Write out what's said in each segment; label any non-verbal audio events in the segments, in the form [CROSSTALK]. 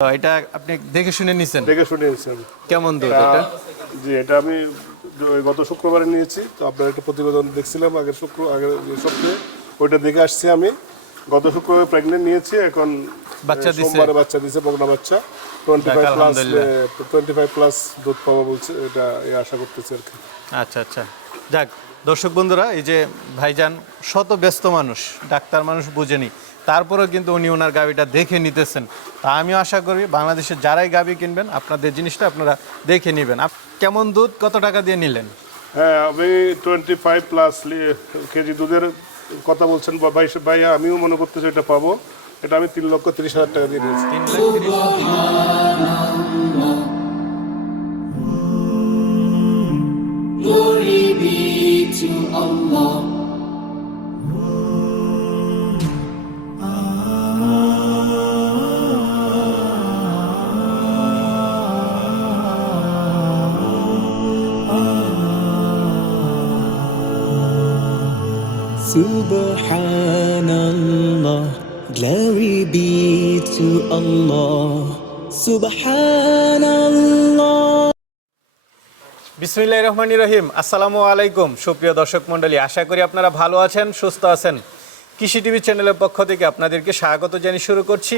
এটা আপনি দেখে শুনে নিছেন? দেখে শুনে আমি কেমন দুধ এটা জি এটা আমি গত শুক্রবারে নিয়েছি তো আপনার একটা প্রতিবেদন দেখছিলাম আগের শুক্র আগের সপ্তাহে। ওইটা দেখে আসছি আমি। গত শুক্রবারে প্রেগনেন্ট নিয়েছি এখন বাচ্চা দিছে? সোমবারে বাচ্চা দিছে বগনা বাচ্চা। টোয়েন্টি ফাইভ প্লাস আলহামদুলিল্লাহ। টোয়েন্টি ফাইভ প্লাস দুধ পাবো বলছে এটা এই আশা করতেছি আর কি। আচ্ছা আচ্ছা। যাক দর্শক বন্ধুরা এই যে ভাইজান শত ব্যস্ত মানুষ ডাক্তার মানুষ বুঝেনি। তারপরেও কিন্তু উনি ওনার গাবিটা দেখে নিতেছেন। তা আমিও আশা করি বাংলাদেশের যারাই গাবি কিনবেন আপনাদের জিনিসটা আপনারা দেখে নেবেন। আপ- কেমন দুধ? কত টাকা দিয়ে নিলেন? হ্যাঁ আমি টোয়েন্টি ফাইভ প্লাস কেজি দুধের কথা বলছেন বা ভাই ভাই আমিও মনে করতেছি এটা পাবো। এটা আমি তিন লক্ষ তিরিশ হাজার টাকা দিয়ে নিয়েছি। তিন Glory be to Allah. Subhanallah, glory be to Allah. Subhanallah. বিসমিল্লাহ রহমানি রহিম আসসালামু আলাইকুম সুপ্রিয় দর্শক মন্ডলী আশা করি আপনারা ভালো আছেন সুস্থ আছেন কৃষি টিভি চ্যানেলের পক্ষ থেকে আপনাদেরকে স্বাগত জানিয়ে শুরু করছি।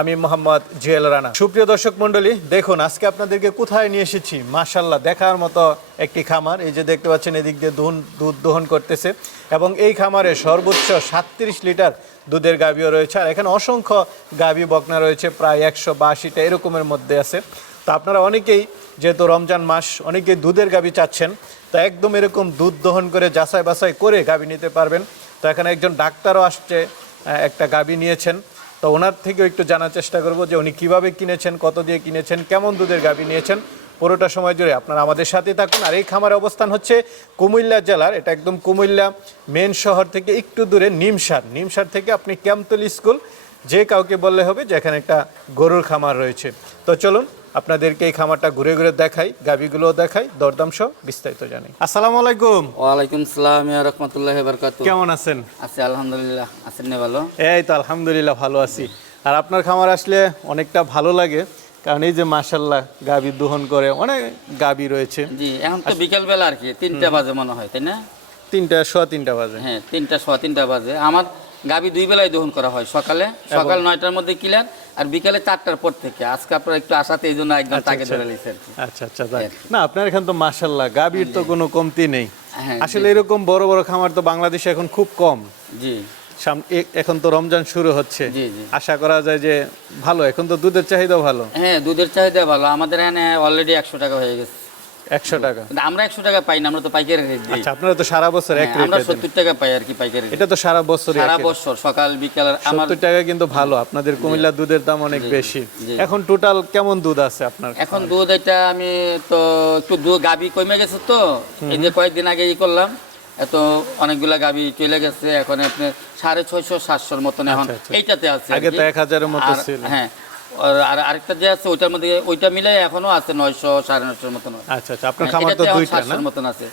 আমি মোহাম্মদ জুয়েল রানা। সুপ্রিয় দর্শক মণ্ডলী, দেখুন, আজকে আপনাদেরকে কোথায় নিয়ে এসেছি? মাশাল্লাহ দেখার মতো একটি খামার। এই যে দেখতে পাচ্ছেন, এদিক দিয়ে দুধ দুধ দোহন করতেছে। এবং এই খামারে সর্বোচ্চ সাতত্রিশ লিটার দুধের গাভিও রয়েছে। আর এখানে অসংখ্য গাভি বকনা রয়েছে, প্রায় একশো বা আশিটা এরকমের মধ্যে আছে। তো আপনারা অনেকেই যেহেতু রমজান মাস, অনেকেই দুধের গাবি চাচ্ছেন, তো একদম এরকম দুধ দহন করে যাচাই বাছাই করে গাবি নিতে পারবেন। তো এখানে একজন ডাক্তারও আসছে একটা গাবি নিয়েছেন। তো ওনার থেকেও একটু জানার চেষ্টা করব যে উনি কীভাবে কিনেছেন, কত দিয়ে কিনেছেন, কেমন দুধের গাবি নিয়েছেন। পুরোটা সময় জুড়ে আপনারা আমাদের সাথে থাকুন। আর এই খামারের অবস্থান হচ্ছে কুমিল্লা জেলার, এটা একদম কুমিল্লা মেন শহর থেকে একটু দূরে নিমসার। নিমসার থেকে আপনি ক্যাম্পতলি স্কুল, যে কাউকে বললে হবে যে এখানে একটা গরুর খামার রয়েছে। তো চলুন আপনাদেরকে এই খামারটা ঘুরে ঘুরে দেখাই গাবিগুলোও দেখাই দরদাম সহ বিস্তারিত জানি আসসালামু আলাইকুম। ওয়ালাইকুম সালাম ইয়া রহমতুল্লাহ বারকাত কেমন আছেন? আছি আলহামদুলিল্লাহ আছেন না ভালো? এই তো আলহামদুলিল্লাহ ভালো আছি। আর আপনার খামার আসলে অনেকটা ভালো লাগে কারণ এই যে মাশাল্লাহ গাবি দহন করে অনেক গাবি রয়েছে। জি এখন তো বিকেল বেলা আর কি তিনটা বাজে মনে হয় তাই না? তিনটা সোয়া তিনটা বাজে। হ্যাঁ তিনটা সোয়া তিনটা বাজে। আমার গাবি দুই বেলায় দহন করা হয় সকালে সকাল নয়টার মধ্যে ক্লিয়ার আর বিকালে চারটার পর থেকে। আজকে আপনারা একটু আসাতে এই জন্য একদম তাকে ধরে নিয়েছেন আচ্ছা আচ্ছা। না আপনার এখানে তো মাশাল্লাহ গাবির তো কোনো কমতি নেই। হ্যাঁ, আসলে এরকম বড় বড় খামার তো বাংলাদেশে এখন খুব কম। জি। এখন তো রমজান শুরু হচ্ছে। আশা করা যায় যে ভালো এখন তো দুধের চাহিদা ভালো। হ্যাঁ দুধের চাহিদা ভালো। আমাদের এখানে অলরেডি একশো টাকা হয়ে গেছে। একশো টাকা। আমরা একশো টাকা পাই না আমরা তো পাইকারি রেট দিই। আচ্ছা আপনারা তো সারা বছর এক হ্যাঁ, আমরা সত্তর টাকা পাই আর কি পাইকারি এটা তো সারা বছর সারা বছর সকাল বিকাল আমার সত্তর টাকা কিন্তু ভালো আপনাদের কুমিল্লা দুধের দাম অনেক বেশি। এখন টোটাল কেমন দুধ আছে আপনার? এখন দুধ এটা আমি তো একটু দুধ গাবি কমে গেছে তো। এই যে কয়েকদিন আগে ই করলাম এত অনেকগুলা গাবি চলে গেছে এখন আপনি সাড়ে ছয়শো সাতশোর মতন এখন আচ্ছা, আচ্ছা। এইটাতে আছে আগে তো এক হাজারের মতো ছিল। হ্যাঁ আর- আর আরেকটা যে আছে ওইটার মধ্যে ওইটা মিলে এখনও আছে নয়শো সাড়ে নয়শোর মতন আচ্ছা আচ্ছা আপনার হ্যাঁ, খামার তো দুইটা না? মতন আছে।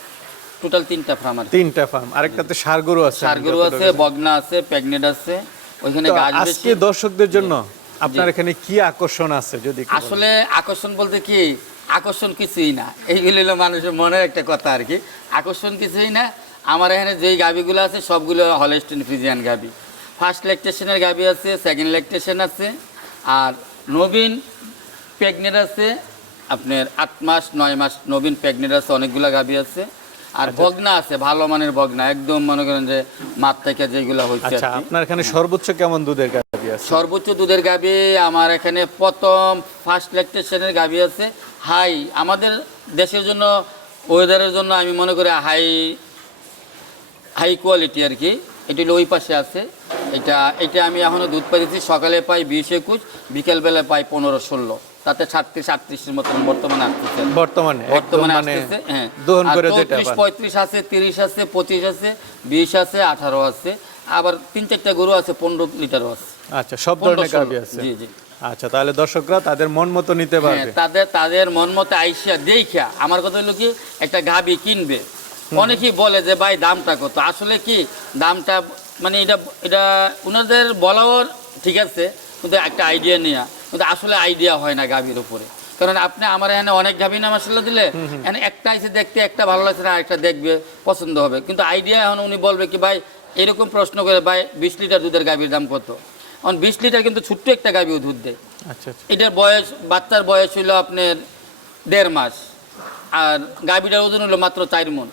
টোটাল তিনটা ফার্ম কি। তিনটা ফার্ম আরেকটাতে সারগরু আছে সারগরু আছে বগনা আছে প্রেগনেন্ট আছে ওইখানে গাছ আজকে দর্শকদের জন্য আপনার এখানে কি আকর্ষণ আছে যদি আসলে আকর্ষণ বলতে কি আকর্ষণ কিছুই না। এইগুলো হলো মানুষের মনের একটা কথা আর কি। আকর্ষণ কিছুই না। আমার এখানে যেই গাবিগুলো আছে সবগুলো হলেস্টিন ফ্রিজিয়ান গাবি ফার্স্ট ল্যাকটেশনের গাবি আছে সেকেন্ড ল্যাকটেশন আছে আর নবীন প্রেগনেন্ট আছে আপনার আট মাস নয় মাস নবীন প্রেগনেন্ট আছে অনেকগুলো গাবি আছে। আর আচ্ছা। বগনা আছে ভালো মানের বগনা একদম মনে করেন যে মাঠ থেকে যেগুলো হচ্ছে আচ্ছা। আপনার এখানে সর্বোচ্চ কেমন দুধের গাভি আছে? সর্বোচ্চ দুধের গাবি আমার এখানে প্রথম ফার্স্ট ল্যাকটেশনের গাবি আছে। হাই আমাদের দেশের জন্য ওয়েদারের জন্য আমি মনে করি হাই হাই কোয়ালিটি আর কি। এটি ওই পাশে আছে। এটা এটা আমি এখনও দুধ পাইছি সকালে পাই বিশ একুশ বিকেলবেলা পাই পনেরো ষোলো। তাতে ছাত্রিশ আটত্রিশের মতন বর্তমানে আসতেছে। বর্তমানে বর্তমানে মানে আসতেছে হ্যাঁ। দহন আর করে যেটা 34, পান। পঁয়ত্রিশ আছে তিরিশ আছে পঁচিশ আছে বিশ আছে আঠারো আছে। আবার তিন চারটা গরু আছে পনেরো লিটারও আছে। আচ্ছা সব ধরনের গাভি আছে। জি জি। আচ্ছা তাহলে দর্শকরা তাদের মন মতো নিতে হ্যাঁ পারবে। তাদের তাদের মন মতো আইসা দেখা আমার কথা হলো কি একটা গাবি কিনবে। অনেকেই বলে যে ভাই দামটা কত? আসলে কি দামটা মানে এটা এটা ওনাদের বলাও ঠিক আছে কিন্তু একটা আইডিয়া নেওয়া কিন্তু আসলে আইডিয়া হয় না গাভীর উপরে। কারণ আপনি আমার এখানে অনেক গাভী না মাসাল্লাহ দিলে এখানে একটা এসে দেখতে একটা ভালো লাগছে না একটা দেখবে পছন্দ হবে। কিন্তু আইডিয়া এখন উনি বলবে কি ভাই এরকম প্রশ্ন করে ভাই বিশ লিটার দুধের গাভীর দাম কত? এখন বিশ লিটার কিন্তু ছোট্ট একটা গাভীও দুধ দেয়। আচ্ছা আচ্ছা। এটার বয়স বাচ্চার বয়স হলো আপনার দেড় মাস। আর গাভীটার ওজন হলো মাত্র চার মন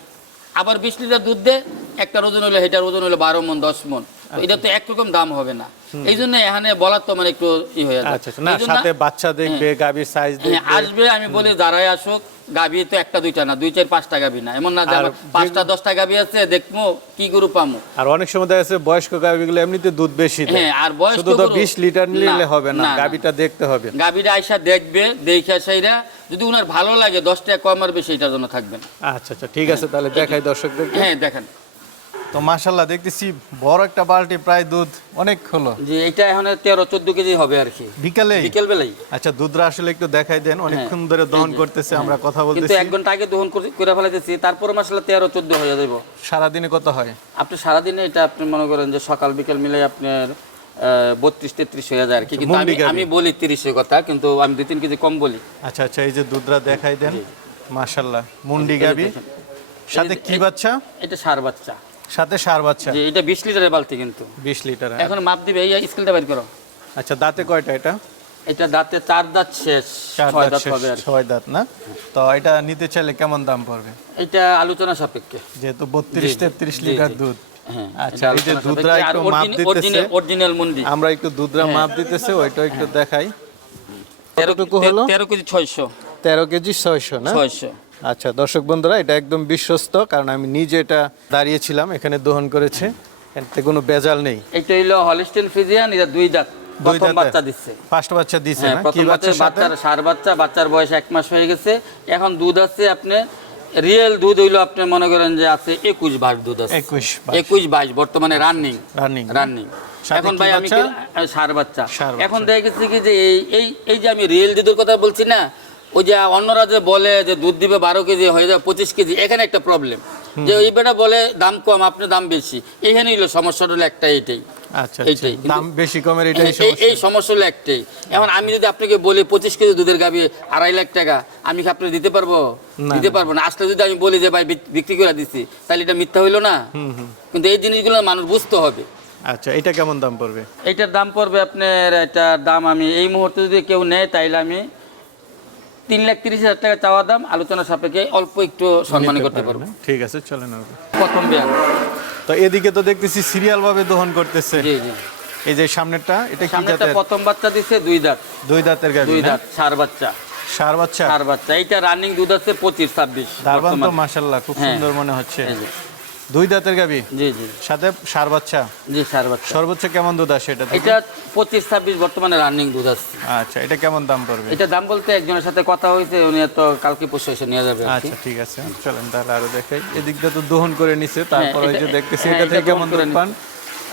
আবার বিশ লিটার দুধ দে একটা ওজন হলো এটার ওজন হলো বারো মন দশ মন এটা তো একরকম দাম হবে না। এই জন্য এখানে বলার তো মানে একটু ই হয়ে যায় আচ্ছা বাচ্চা দেখবে গাভীর সাইজ হ্যাঁ, দেখবে। আসবে আমি বলি যারাই আসুক গাভী তো একটা দুইটা না দুই চার পাঁচটা গাভী না। এমন না যে পাঁচটা দশটা গাভী আছে দেখব কি গরু পামো। আর অনেক সময় দেখা যাচ্ছে বয়স্ক গাভীগুলো এমনিতে দুধ বেশি হ্যাঁ, আর বয়স্ক বিশ লিটার নিলে হবে না। গাভীটা দেখতে হবে। গাভীটা আইসা দেখবে দেখে সেইরা যদি উনার ভালো লাগে দশ টাকা কম আর বেশি এটার জন্য থাকবেন। আচ্ছা আচ্ছা ঠিক আছে তাহলে দেখাই দর্শকদেরকে। হ্যাঁ দেখেন। তো মাশাল্লাহ দেখতেছি বড় একটা বালতি প্রায় দুধ অনেক হলো। যে এটা এখন তেরো চোদ্দ কেজি হবে আর কি। বিকালে বিকেল বেলায় আচ্ছা দুধরা আসলে একটু দেখাই দেন অনেকক্ষণ ধরে দহন করতেছে আমরা কথা বলতেছি। কিন্তু এক ঘণ্টা আগে দহন করে করে ফেলাইতেছি তারপর মাসলে তেরো চোদ্দ হয়ে যাব সারাদিনে কত হয়? আপনি সারাদিনে এটা আপনি মনে করেন যে সকাল বিকেল মিলে আপনার বত্রিশ তেত্রিশ হয়ে যায় আর কি। কিন্তু আমি আমি বলি তিরিশের কথা কিন্তু আমি দুই তিন কেজি কম বলি। আচ্ছা আচ্ছা এই যে দুধরা দেখাই দেন। মাশাল্লাহ মুন্ডি গাবি সাথে কি বাচ্চা? এটা সার বাচ্চা। সাথে সার বাচ্চা। যে এটা বিশ লিটারের বালতি কিন্তু। বিশ লিটার এখন মাপ দিবে এই স্কেলটা বের করো। আচ্ছা দাঁতে কয়টা এটা? এটা দাঁতে চার দাঁত শেষ ছয় দাঁত হবে ছয় দাঁত না? তো এটা নিতে চাইলে কেমন দাম পড়বে? এটা আলোচনা সাপেক্ষে। যেহেতু বত্রিশ জি, তেত্রিশ জি, লিটার দুধ। হ্যাঁ আচ্ছা এই যে দুধরা একটু মাপ দিতেছে। অরিজিনাল মন্ডি আমরা একটু দুধরা মাপ দিতেছে ওইটা একটু দেখাই। তেরো কতটুকু হলো? তেরো কেজি ছয়শো। তেরো কেজি ছয়শো না? ছয়শো। আচ্ছা দর্শক বন্ধুরা এটা একদম বিশ্বস্ত কারণ আমি নিজে এটা দাঁড়িয়েছিলাম এখানে দহন করেছে। এতে কোনো বেজাল নেই। এটা হইল হলিস্টিন ফ্রিজিয়ান এটা দুই দাঁত। প্রথম বাচ্চা দিচ্ছে। ফার্স্ট বাচ্চা হ্যাঁ না? কি বাচ্চা বাচ্চার বাচ্চার সার বাচ্চা বাচ্চার বয়স এক মাস হয়ে গেছে। এখন দুধ আছে আপনি রিয়েল দুধ হইল আপনি মনে করেন যে আছে একুশ বাইশ দুধ আছে। একুশ একুশ বাইশ বর্তমানে রানিং রানিং রানিং এখন ভাই আমি ষাঁড় বাচ্চা। এখন। দেখা গেছে কি যে এই এই এই যে আমি রিয়েল দুধের কথা বলছি না ওই যে অন্যরা যে বলে যে দুধ দিবে বারো কেজি হয়ে যাবে পঁচিশ কেজি এখানে একটা প্রবলেম যে ওই বেটা বলে দাম কম আপনার দাম বেশি। এখানে হইল সমস্যাটা হলো একটা এইটাই। আচ্ছা এইটাই। আচ্ছা দাম বেশি কমের এটাই এই- এই- সমস্যা। হলো একটাই। এখন আমি যদি আপনাকে বলি পঁচিশ কেজি দুধের গাবি আড়াই লাখ টাকা আমি কি আপনি দিতে পারব? দিতে পারব না। আসলে যদি আমি বলি যে ভাই বিক্রি করে দিচ্ছি তাহলে এটা মিথ্যা হইল না। কিন্তু এই জিনিসগুলো মানুষ বুঝতে হবে। আচ্ছা এটা কেমন দাম পড়বে? এইটার দাম পড়বে আপনার এটার দাম আমি এই মুহূর্তে যদি কেউ নেয় তাইলে আমি তিন লাখ তিরিশ হাজার টাকা চাওয়া দাম আলোচনা সাপেক্ষে অল্প একটু সম্মান করতে পারব। ঠিক আছে চলেন প্রথম বিয়ান তো এদিকে তো দেখতেছি সিরিয়াল ভাবে দহন করতেছে। জি জি। এই যে সামনেরটা এটা কি সামনে জাতের? প্রথম বাচ্চা দিচ্ছে দুই দাঁত। দুই দাঁতের গাবি দুই দাঁত সার বাচ্চা। সার বাচ্চা? সার বাচ্চা। এইটা রানিং দুধ আছে পঁচিশ ছাব্বিশ। দারবান তো। মাশাল্লাহ খুব হ্যাঁ। সুন্দর মনে হচ্ছে। দুই দাঁতের গাবি? জি জি। সাথে সার বাচ্চা? জি সার বাচ্চা। সর্বোচ্চ কেমন দুধ আসে এটা এটা পঁচিশ ছাব্বিশ বর্তমানে রানিং দুধ আছে। আচ্ছা এটা কেমন দাম পড়বে? এটা দাম বলতে একজনের সাথে কথা হয়েছে উনি তো কালকে পরশু এসে নিয়ে যাবে আচ্ছা ঠিক আছে। চলেন তাহলে আরও দেখাই। এদিক দিয়ে তো দহন করে নিছে তারপর ওই যে দেখতেছি হ্যাঁ, এটা থেকে কেমন দুধ পান?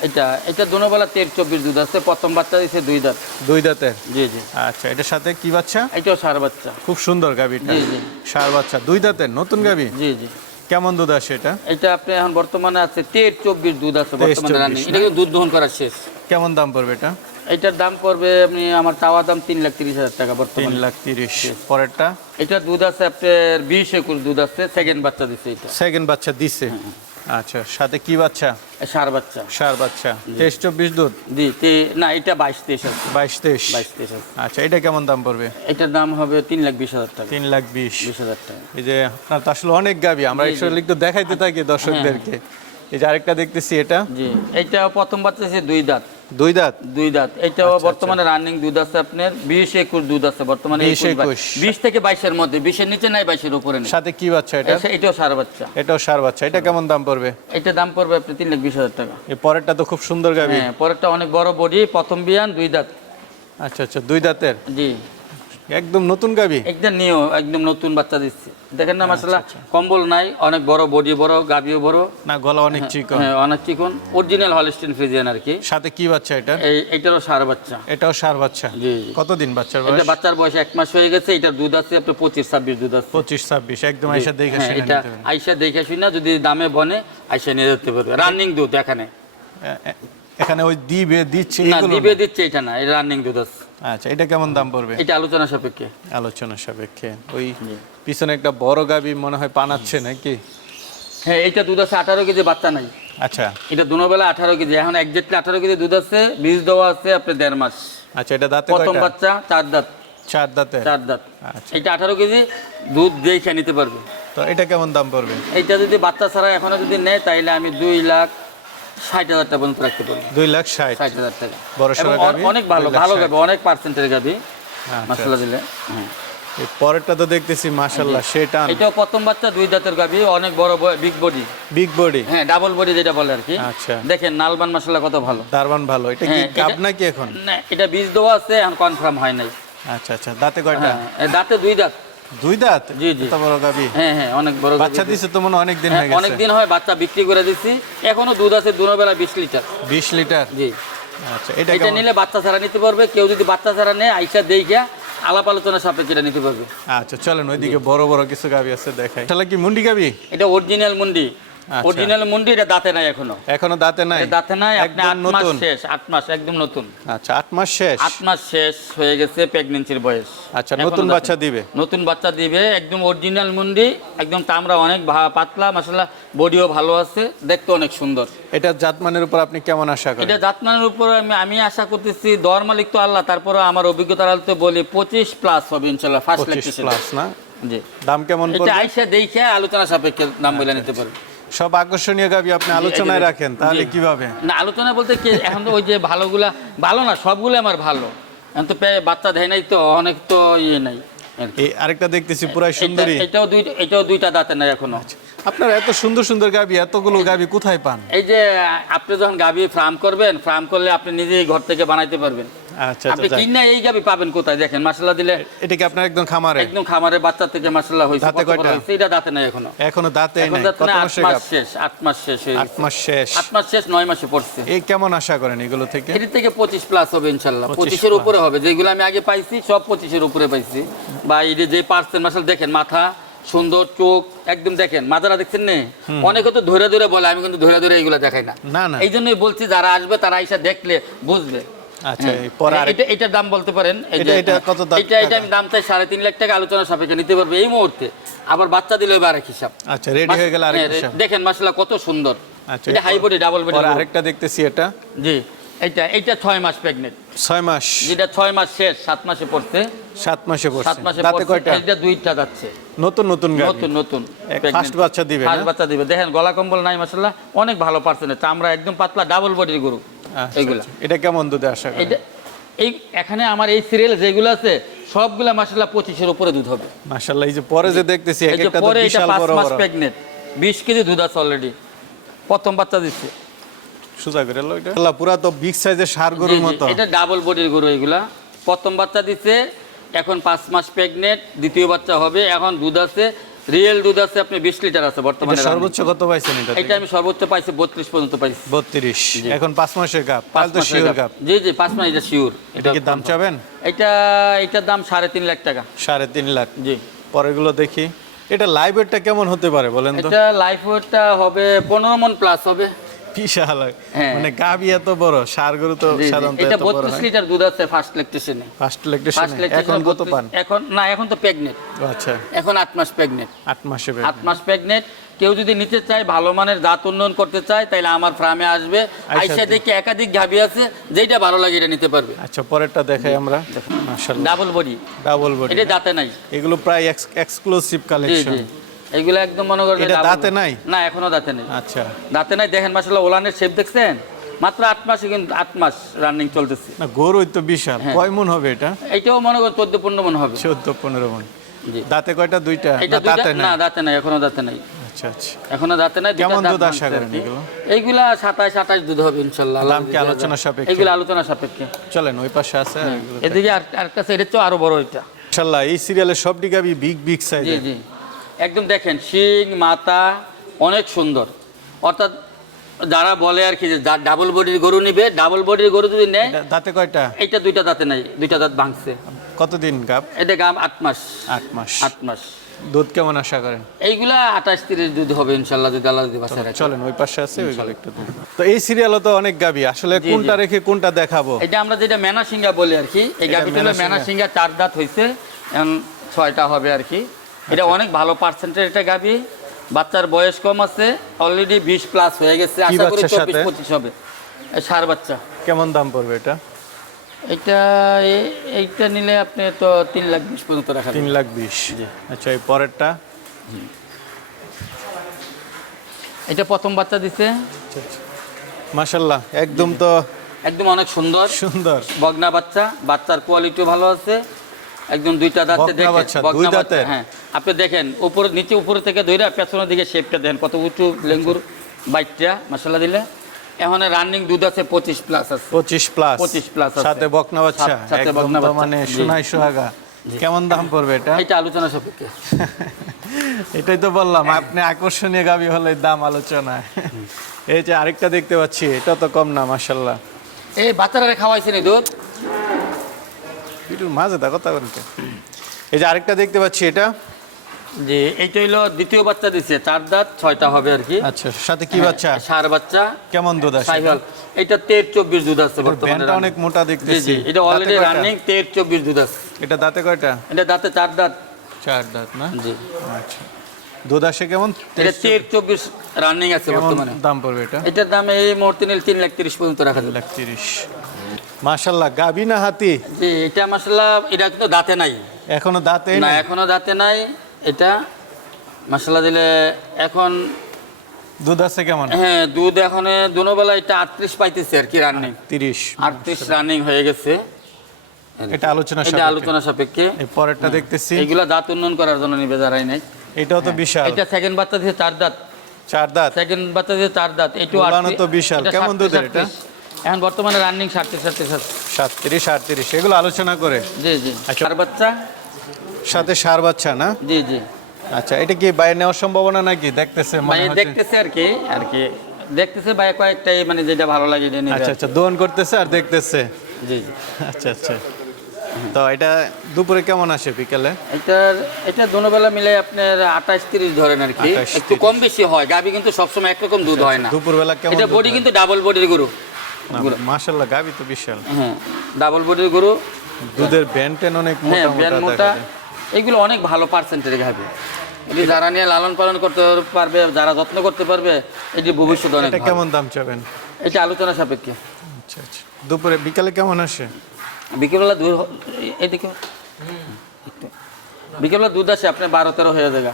এটা এটা দোনোবেলা তের চব্বিশ দুধ আছে প্রথম বাচ্চা দিচ্ছে দুই দাঁত। দুই দাঁতের? জি জি। আচ্ছা এটার সাথে কি বাচ্চা? এটাও সার বাচ্চা। খুব সুন্দর গাবিটা। জি, জি। সার বাচ্চা। দুই দাঁতের? নতুন গাবি? জি জি। কেমন দুধ আসে এটা? এটা আপনি এখন বর্তমানে আছে তের চব্বিশ দুধ আছে বর্তমানে রানিং। এটা কিন্তু দুধ দহন করা শেষ। কেমন দাম পড়বে এটা? এটার দাম পড়বে আপনি আমার চাওয়া দাম তিন লাখ তিরিশ হাজার টাকা তিন বর্তমানে লাখ তিরিশ। পরেরটা? এটা দুধ আছে আপনার বিশ একুশ দুধ আছে সেকেন্ড বাচ্চা দিছে এটা। সেকেন্ড বাচ্চা দিছে। আচ্ছা সাথে কি বাচ্চা? সার বাচ্চা। সার বাচ্চা। তেইশ চব্বিশ দুধ? জি না এটা বাইশ তেইশ আছে। বাইশ তেইশ? বাইশ তেইশ আচ্ছা এটা কেমন দাম পড়বে? এটার দাম হবে তিন লাখ বিশ হাজার টাকা। তিন লাখ বিশ। বিশ হাজার টাকা। এই যে আপনার তো আসলে অনেক গাবি আমরা জি। একটু দেখাইতে থাকি দর্শকদেরকে। এই যে আরেকটা দেখতেছি এটা। জি এটা প্রথম বাচ্চা দুই দাঁত। দুই দাঁত? দুই দাঁত। এটাও আচ্ছা, বর্তমানে রানিং দুধ আছে আপনার বিশ একুশ দুধ আছে বর্তমানে 20, 21, বাইশ। 21 বিশ থেকে বাইশের মধ্যে বিশের নিচে নাই বাইশের উপরে সাথে কি বাচ্চা এটা? এটাও সার বাচ্চা। এটাও সার বাচ্চা। এটা কেমন দাম পড়বে? এটা দাম পড়বে আপনি তিন লাখ বিশ হাজার টাকা। এই পরেরটা তো খুব সুন্দর গাবি। হ্যাঁ পরেরটা অনেক বড় বডি প্রথম বিয়ান দুই দাঁত। আচ্ছা আচ্ছা দুই দাঁতের? জি। একদম নতুন গাবি? একদম নিও একদম নতুন বাচ্চা দিচ্ছে। দেখেন আচ্ছা, না মাসাল্লাহ কম্বল নাই অনেক বড় বডি বড় গাবিও বড়। না গলা অনেক চিকন। হ্যাঁ অনেক চিকন। অরিজিনাল হলস্টিন ফ্রিজিয়ান আর কি। সাথে কি বাচ্চা এটা? এই এইটারও সার বাচ্চা। এটাও সার বাচ্চা। জি, জি। কতদিন বাচ্চার বয়স? এটা বাচ্চার বয়স এক মাস হয়ে গেছে এটার দুধ আছে আপনার পঁচিশ ছাব্বিশ দুধ আছে। পঁচিশ ছাব্বিশ একদম আইসা দেখে হ্যাঁ, শুনে এটা আইসা দেখে শুনে যদি দামে বনে আইসা নিয়ে যেতে পারবে। রানিং দুধ এখানে। এখানে ওই দিবে দিচ্ছে না দিবে দিচ্ছে এটা না এটা রানিং দুধ আছে। আচ্ছা এটা কেমন দাম পড়বে? এটা আলোচনা সাপেক্ষে। আলোচনা সাপেক্ষে। ওই পিছনে একটা বড় গাবি মনে হয় পানাচ্ছে নাকি? হ্যাঁ এইটা দুধ আছে আঠারো কেজি বাচ্চা নাই। আচ্ছা। এটা দুনোবেলা আঠারো কেজি এখন একজাক্টলি আঠারো কেজি দুধ আছে বীজ দেওয়া আছে আপনার দেড় মাস। আচ্ছা এটা দাঁতে প্রথম বাচ্চা চার দাঁত। চার দাঁতে? চার দাঁত। আচ্ছা। এটা আঠারো কেজি দুধ দিয়ে খেয়ে নিতে পারবে। তো এটা কেমন দাম পড়বে? এইটা যদি বাচ্চা ছাড়া এখনও যদি নেয় তাইলে আমি দুই লাখ ষাট হাজার টাকা পর্যন্ত রাখতে পারব। দুই লাখ ষাট। ষাট হাজার টাকা। বড় অনেক ভালো ভালো গাবি অনেক পার্সেন্টের গাবি। আচ্ছা, দিলে হ্যাঁ। এই পরেরটা তো দেখতেছি মাশাল্লাহ সেটা এটাও প্রথম বাচ্চা দুই দাঁতের গাবি অনেক বড় বিগ বডি বিগ বডি হ্যাঁ ডাবল বডি যেটা বলে আর কি। আচ্ছা। দেখেন নালবান মশলা কত ভালো। দারবান ভালো। এটা কি হ্যাঁ, গাব নাকি এখন? না এটা বীজ দেওয়া আছে এখন কনফার্ম হয় নাই। আচ্ছা আচ্ছা দাঁতে কয়টা? হ্যাঁ দাঁতে দুই দাঁত। দুই দাঁত? জি, জি। বড় গাবি। হ্যাঁ হ্যাঁ অনেক বড় বাচ্চা দিছে তো মনে অনেক দিন হ্যাঁ, হয়ে গেছে। অনেক দিন হয় বাচ্চা বিক্রি করে দিছি। এখনও দুধ আছে দুনো বেলা বিশ লিটার। বিশ লিটার? জি। আচ্ছা এটা এটা নিলে বাচ্চা ছাড়া নিতে পারবে। কেউ যদি বাচ্চা ছাড়া নেয় আইসা দেখে আলাপ আলোচনা সাপেক্ষে নিতে পারবে। আচ্ছা চলেন ওইদিকে বড় বড় কিছু গাবি আছে দেখাই। তাহলে কি মুন্ডি গাবি? এটা অরিজিনাল মুন্ডি। অরিজিনাল মুন্ডি এটা দাঁতে নাই এখনও। এখনও দাঁতে নাই? দাঁতে নাই আপনি একদম আট মাস নতুন। শেষ আট মাস একদম নতুন। আচ্ছা আট মাস শেষ? আট মাস শেষ হয়ে গেছে প্রেগনেন্সির বয়স। আচ্ছা নতুন বাচ্চা দিবে? নতুন বাচ্চা দিবে একদম অরিজিনাল মুন্ডি একদম চামড়া অনেক পাতলা মশলা বডিও ভালো আছে দেখতে অনেক সুন্দর। এটা জাতমানের উপর আপনি কেমন আশা করেন? এটা জাতমানের উপর আমি আমি আশা করতেছি দর মালিক তো আল্লাহ তারপরে আমার অভিজ্ঞতার আলোতে বলি পঁচিশ প্লাস হবে ইনশাল্লাহ ফার্স্ট প্লাস না? জি। দাম কেমন এটা আইসা দেখে আলোচনা সাপেক্ষে দাম বলে নিতে পারবে। সব আকর্ষণীয় গাবি আপনি আলোচনায় রাখেন তাহলে কীভাবে না আলোচনা বলতে কি এখন তো ওই যে ভালোগুলা ভালো না সবগুলো আমার ভালো। এখন তো প্রায় বাচ্চা দেয় নাই তো অনেক তো ইয়ে নাই আরেকটা দেখতেছি পুরাই সুন্দরী। এটাও দুই এটাও দুইটা দাঁতে নাই এখনও। আপনারা এত সুন্দর সুন্দর গাবি এতগুলো গাবি কোথায় পান? এই যে আপনি যখন গাভি ফার্ম করবেন ফার্ম করলে আপনি নিজেই ঘর থেকে বানাইতে পারবেন। আচ্ছা আপনি আচ্ছা কিনা এই গাভি পাবেন কোথায়? দেখেন মশলা দিলে এটা কি আপনার একদম খামারে? একদম খামারের বাচ্চা থেকে মশলা হয়েছে। দাঁতে কয়টা? এটা দাঁতে নাই এখনও। এখনও দাঁতে নাই। কত নাই, আট মাসের মাস শেষ আট মাস শেষ হয়ে আট মাস শেষ। আট মাস শেষ নয় মাসে পড়ছে। এই কেমন আশা করেন এগুলো থেকে? থেকে পঁচিশ প্লাস হবে 25 উপরে হবে। যেগুলো আমি আগে পাইছি সব পঁচিশের উপরে পাইছি। বা এই যে- যে পার্সেন্ট মাসাল দেখেন মাথা সুন্দর চোখ একদম দেখেন মাদারা দেখছেন নে? অনেকে তো ধরে ধরে বলে আমি কিন্তু ধরে ধরে এইগুলো দেখাই না। এই জন্যই বলছি যারা আসবে তারা এসে দেখলে বুঝবে। আচ্ছা হ্যাঁ। আরেক- এটা এটার দাম বলতে পারেন এটা- কত দাম- এটা এটা আমি দাম চাই সাড়ে তিন লাখ টাকা আলোচনা সাপেক্ষে নিতে পারবে এই মুহূর্তে। আবার বাচ্চা দিলে এবার আরেক হিসাব। আচ্ছা রেডি হয়ে গেলে আরেক হিসাব। দেখেন মাসালা কত সুন্দর। আচ্ছা এটা হাই বডি ডাবল বডি পরে আরেকটা দেখতেছি এটা। জি। এটা এটা ছয় মাস প্রেগনেন্ট ছয় মাস। যেটা ছয় মাস শেষ সাত মাসে পড়ছে। সাত মাসে সাত মাসে দাঁতে কয়টা? এটা দুইটা যাচ্ছে। নতুন নতুন নতুন নতুন। ফার্স্ট বাচ্চা দিবে ফার্স্ট বাচ্চা দিবে। দেখেন গলা কম্বল নাই অনেক ভালো পার্সেন্টেজ চামড়া একদম পাতলা ডাবল বডির গরু। আচ্ছা, এইগুলা আচ্ছা। এটা কেমন দুধে আশা করেন? এটা এই এখানে আমার এই সিরিয়াল যেগুলো আছে সবগুলা মাসাল্লাহ পঁচিশের উপরে দুধ হবে। মাশাআল্লাহ এই যে পরে যে দেখতেছি এক একটা তো পরে বিশাল বড় মাস বড়। প্রেগনেন্ট বিশ কেজি দুধ আছে অলরেডি প্রথম বাচ্চা দিচ্ছে। সুজা করে লো এটা। আল্লাহ, পুরা তো বিগ সাইজের সার গরুর মতো। এটা ডাবল বডির গরু এগুলা। প্রথম বাচ্চা দিচ্ছে এখন পাঁচ মাস প্রেগনেন্ট দ্বিতীয় বাচ্চা হবে এখন দুধ আছে রিয়েল দুধ আছে আপনি বিশ লিটার আছে বর্তমানে সর্বোচ্চ কত পাইছেন এটা এটা আমি সর্বোচ্চ পাইছি বত্রিশ পর্যন্ত পাইছি। বত্রিশ। এখন পাঁচ মাসের গাপ পাঁচ তো শিওর গাপ। জি জি পাঁচ মাস এটা শিওর এটা কি দাম চাবেন? এটা এটার দাম সাড়ে তিন লাখ টাকা। সাড়ে তিন লাখ। জি। পরেরগুলো দেখি। এটা লাইভ ওয়েটটা কেমন হতে পারে বলেন তো? এটা লাইফ ওয়েটটা হবে পনেরো মন প্লাস হবে। বিশাল হ্যাঁ। মানে গাবি এত বড় সার গরু তো। সাধারণত এটা এত বড় বত্রিশ হয়। লিটার দুধ আছে ফার্স্ট ফার্স্ট এখন কত পান? এখন না এখন তো প্রেগনেন্ট ও আচ্ছা। এখন আট মাস প্রেগনেন্ট আট মাসে আট মাস প্রেগনেন্ট কেউ যদি নিতে চায় ভালো মানের দাঁত উন্নয়ন করতে চায় তাহলে আমার ফার্মে আসবে। আইসা দেখে। একাধিক গাভি আছে যেটা ভালো লাগে এটা নিতে পারবে। আচ্ছা পরেরটা দেখাই আমরা। মাশাআল্লাহ। ডাবল বডি ডাবল বডি এটা দাঁতে নাই। এগুলো প্রায় এক্সক্লুসিভ কালেকশন এগুলো একদম মনে করেন এটা দাঁতে নাই? না এখনও দাঁতে নেই। আচ্ছা। দাঁতে নাই দেখেন ওলানের শেপ দেখছেন? মাত্র আট মাসে কিন্তু আট মাস রানিং চলতেছে। না গরুই তো বিশাল। হ্যাঁ। কয় মন হবে এটা? এইটাও মনে করেন চোদ্দ পনেরো মন হবে। চোদ্দ পনেরো মন। দাঁতে কয়টা? দুইটা? এটা দাঁতে না দাঁতে নাই এখনও দাঁতে নাই। আচ্ছা আচ্ছা। এখনও দাঁতে নাই কেমন দুধ আশা করেন এগুলো? এইগুলা সাতাশ আঠাশ দুধ হবে ইনশাল্লাহ দাম কি আলোচনা। সাপেক্ষে? আলোচনা সাপেক্ষে। চলেন ওই পাশে আছে এদিকে আর আরেকটা সাইডের চেয়েও আরও বড় এটা। ইনশাল্লাহ এই সিরিয়ালের সব ডিগাবি বিগ বিগ জি জি। একদম দেখেন শিং মাথা অনেক সুন্দর। অর্থাৎ যারা বলে আর কি যে ডাবল বডির গরু নিবে ডাবল বডির গরু যদি নেয় দাঁতে কয়টা? এইটা দুইটা দাঁতে নাই দুইটা দাঁত ভাঙছে। কতদিন গাব? এটা গাম আট মাস। আট মাস। আট মাস। দুধ কেমন আশা করেন? এইগুলা আঠাশ তিরিশ দুধ হবে ইনশাল্লাহ যদি আল্লাহ যদি চলেন ওই পাশে আছে ওইগুলো একটু তো এই সিরিয়ালও তো অনেক গাবি। আসলে কোনটা রেখে কোনটা দেখাবো? এটা আমরা যেটা মেনা সিঙ্গা বলি আর কি এই এটা গাভিটা হলো মেনা। সিঙ্গা চার দাঁত হয়েছে ছয়টা হবে আর কি। এটা আচ্ছা। অনেক ভালো পার্সেন্টের এটা গাভি বাচ্চার বয়স কম আছে অলরেডি বিশ প্লাস হয়ে গেছে। আশা করি চব্বিশ? পঁচিশ হবে। এই সার বাচ্চা। কেমন দাম পড়বে এটা? এটা এইটা নিলে আপনি তো তিন লাখ বিশ পর্যন্ত রাখা তিন। লাখ বিশ। আচ্ছা এই পরেরটা? এটা প্রথম বাচ্চা দিছে। মাসাল্লাহ একদম তো একদম অনেক সুন্দর। সুন্দর। বগনা বাচ্চা বাচ্চার কোয়ালিটিও ভালো আছে। একদম দুইটা দাঁতে দেখেন? হ্যাঁ। আপনি দেখেন উপরে নিচে উপরে থেকে ধরে পেছনের দিকে শেপটা দেখেন কত উঁচু লেঙ্গুর বাইকটা মশলা দিলে। এখন রানিং দুধ আছে পঁচিশ প্লাস আছে। পঁচিশ প্লাস 25 plus আছে। সাথে বকনা বাচ্চা সাথে- বকনা বাচ্চা। মানে সোনাই সোহাগা। কেমন দাম পড়বে এটা? [LAUGHS] এটা আলোচনা সাপেক্ষে। [LAUGHS] এটাই তো বললাম আপনি আকর্ষণীয় গাবি হলে দাম আলোচনায় এই যে আরেকটা দেখতে পাচ্ছি এটা তো কম না মাসাল্লাহ এই বাচ্চারা খাওয়াইছেন এই দুধ? একটু মাঝে তা কথা বলতে। এই যে আরেকটা দেখতে পাচ্ছি এটা? যে এইটা হইল দ্বিতীয় বাচ্চা দিছে চার দাঁত ছয়টা হবে আর কি। আচ্ছা সাথে কি বাচ্চা? হ্যাঁ, সার বাচ্চা। কেমন দুধ আছে সাইভাল এটা তের চব্বিশ দুধ আছে বর্তমানে অনেক মোটা দেখতেছি। এটা অলরেডি? রানিং তের চব্বিশ দুধ আছে। এটা দাঁতে কয়টা? এটা দাঁতে চার দাঁত। চার দাঁত না? জি। আচ্ছা। দুধ আসে কেমন? এটা তের চব্বিশ রানিং আছে বর্তমানে। দাম পড়বে এটা? এটার দাম এই মুহূর্তে নিলে তিন লাখ তিরিশ পর্যন্ত রাখা যাবে। লাখ তিরিশ। মাশাল্লাহ গাবি না হাতি? জি এটা মশলা এটা কিন্তু দাঁতে নাই। এখনও দাঁতে না এখনও দাঁতে নাই এটা মশলা দিলে এখন দুধ আছে কেমন? হ্যাঁ দুধ এখন এটা আটত্রিশ পাইতেছে আর কি রানিং তিরিশ আটত্রিশ রানিং হয়ে গেছে। এটা আলোচনা এটা সাপেক্ষে। আলোচনা সাপেক্ষে। পরেরটা দেখতেছি। এইগুলা দাঁত উন্নয়ন করার জন্য নিবে যারাই নাই। এটাও তো বিশাল। এটা সেকেন্ড বাচ্চা দিয়ে চার দাঁত। চার দাঁত? সেকেন্ড বাচ্চা দিয়ে চার দাঁত। এটু উলানো তো বিশাল। কেমন দুধের এটা? এখন বর্তমানে রানিং সাতত্রিশ সাতত্রিশ আছে। সাতত্রিশ আটত্রিশ এগুলো আলোচনা করে। জি জি। আচ্ছা। চার বাচ্চা? সাথে সার বাচ্চা না? জি জি। আচ্ছা এটা কি বাইরে নেওয়ার সম্ভাবনা নাকি? দেখতেছে মনে দেখতেছে আর কি আর কি। দেখতেছে ভাই কয়েকটাই মানে যেটা ভালো লাগে এটা আচ্ছা আচ্ছা দোহন করতেছে আর দেখতেছে। জি আচ্ছা আচ্ছা। তো এটা দুপুরে কেমন আসে বিকালে? এটার এটা দুবেলা মিলে আপনার আঠাশ তিরিশ ধরেন আর কি। একটু কম বেশি হয়। গাবি কিন্তু সবসময় একরকম দুধ হয় না। দুপুরবেলা কেমন এটা বডি কিন্তু ডাবল বডির গরু। মাশাল্লাহ গাবি তো বিশাল। হ্যাঁ ডাবল বডির গরু। দুধের ব্যান্টেন অনেক হ্যাঁ মোটা। এগুলো অনেক ভালো পার্সেন্টের এটি যারা নিয়ে লালন পালন করতে পারবে যারা যত্ন করতে পারবে এটি ভবিষ্যতে অনেক কেমন দাম চাবেন? এটা আলোচনা সাপেক্ষে। আচ্ছা আচ্ছা। দুপুরে বিকালে কেমন আসে? বিকেলবেলা দুধ হ- এদিকে। বিকেলবেলা দুধ আসে আপনার বারো তেরো হয়ে যাবে।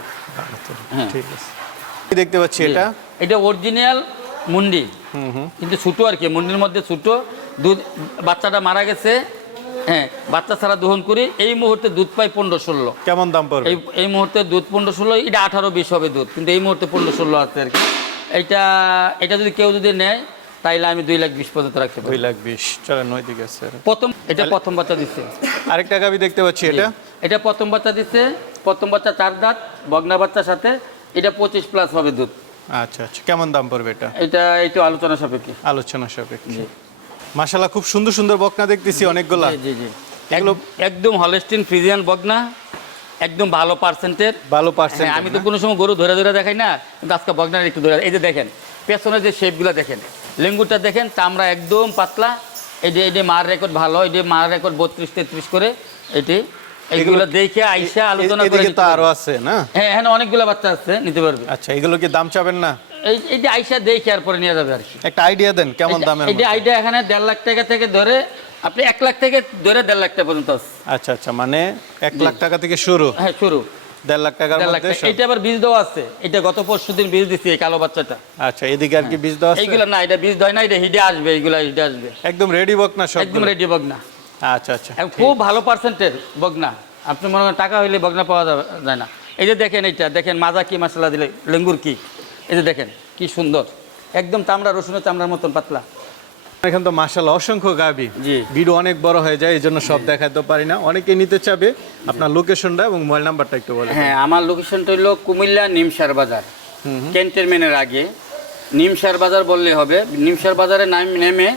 হ্যাঁ। ঠিক আছে। দেখতে পাচ্ছি এটা? এটা অরিজিনাল মুন্ডি। কিন্তু ছোটো আর কি মুন্ডির মধ্যে ছোটো দুধ বাচ্চাটা মারা গেছে হ্যাঁ বাচ্চা ছাড়া দহন করি এই মুহূর্তে দুধ পাই পনেরো ষোলো। কেমন দাম পড়বে? এই এই মুহূর্তে দুধ পনেরো ষোলো এটা আঠারো বিশ হবে দুধ কিন্তু এই মুহূর্তে পনেরো ষোলো আছে আর কি। এইটা এটা যদি কেউ যদি নেয় তাইলে আমি দুই লাখ বিশ পর্যন্ত রাখতে দুই লাখ বিশ চলেন ওই দিকে আছে প্রথম এটা প্রথম বাচ্চা দিচ্ছে আরেকটা গাবি দেখতে পাচ্ছি এটা? এটা প্রথম বাচ্চা দিচ্ছে প্রথম বাচ্চা চার দাঁত বগনা বাচ্চার সাথে এটা পঁচিশ প্লাস হবে দুধ। আচ্ছা আচ্ছা। কেমন দাম পড়বে এটা? এটা একটু আলোচনা সাপেক্ষে। আলোচনা সাপেক্ষে। মাশাল্লাহ খুব সুন্দর সুন্দর বকনা দেখতেছি অনেকগুলা। জি জি এগুলো একদম হলেস্টিন ফ্রিজিয়ান বগনা একদম ভালো পার্সেন্টের। ভালো পার্সেন্ট হ্যাঁ আমি তো কোনো সময় গরু ধরে ধরে দেখাই না কিন্তু আজকে বগনার একটু ধরে এই যে দেখেন পেছনের যে শেপগুলো দেখেন লেঙ্গুরটা দেখেন চামড়া একদম পাতলা। এই যে এই যে মার রেকর্ড ভালো এই যে মার রেকর্ড বত্রিশ তেত্রিশ করে এটি এইগুলো দেখে আইসা আলোচনা করে এদিকে তো আরও আছে না? হ্যাঁ এখানে অনেকগুলো বাচ্চা আছে নিতে পারবে। আচ্ছা এগুলো কি দাম চাবেন না? এই এই যে আইসা দেখে আর পরে নিয়ে যাবে আর কি। একটা আইডিয়া দেন কেমন দামের এই যে আইডিয়া এখানে দেড় লাখ টাকা থেকে ধরে আপনি এক লাখ থেকে ধরে দেড় লাখ টাকা পর্যন্ত আছে। আচ্ছা আচ্ছা মানে এক লাখ টাকা থেকে শুরু। হ্যাঁ শুরু। দেড় লাখ টাকার মধ্যে। এটা আবার বীজ দেওয়া আছে। এটা গত পরশু দিন বীজ দিচ্ছি এই কালো বাচ্চাটা। আচ্ছা এদিকে আর কি বীজ দেওয়া আছে? এইগুলো না এটা বীজ দেয় না এটা হিডে আসবে এইগুলা হিডে আসবে। একদম রেডি বকনা সব একদম রেডি বগনা আচ্ছা আচ্ছা খুব ভালো পার্সেন্টের বগনা আপনি মনে করেন টাকা হইলে বগনা পাওয়া যাবে যায় না। এই যে দেখেন এইটা দেখেন মাজা কি মশলা দিলে লেঙ্গুর কি? এই যে দেখেন কি সুন্দর। একদম চামড়া রসুনের চামড়ার মতন পাতলা। এখানে তো মাশাল্লাহ অসংখ্য গাবি। জি। ভিডিও অনেক বড় হয়ে যায় এই জন্য সব দেখাতে পারি না। অনেকে নিতে চাবে আপনার লোকেশনটা এবং মোবাইল নাম্বারটা একটু বলে হ্যাঁ আমার লোকেশনটা হলো কুমিল্লা নিমসার বাজার। ক্যান্টনমেন্টের আগে। নিমসার বাজার বললে হবে। নিমসার বাজারে নাম নেমে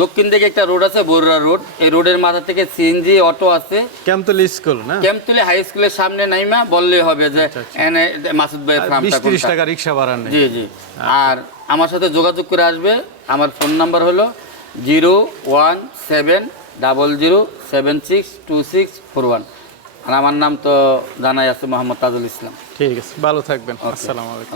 দক্ষিণ দিকে একটা রোড আছে বরুড়া রোড। এই রোডের মাথা থেকে সিএনজি অটো আছে। ক্যাম্পতলি স্কুল না? ক্যাম্পতুলি হাই স্কুলের সামনে নাইমা বললেই হবে যে এনে মাসুদ বিশ ফার্মটা তিরিশ কোনটা। টাকা রিক্সা ভাড়া নেই। জি জি। আর আমার সাথে যোগাযোগ করে আসবে আমার ফোন নাম্বার হলো zero one seven double zero seven six two six four one আর আমার নাম তো জানাই আছে মোহাম্মদ তাজুল ইসলাম। ঠিক আছে ভালো থাকবেন। আসসালামু আলাইকুম।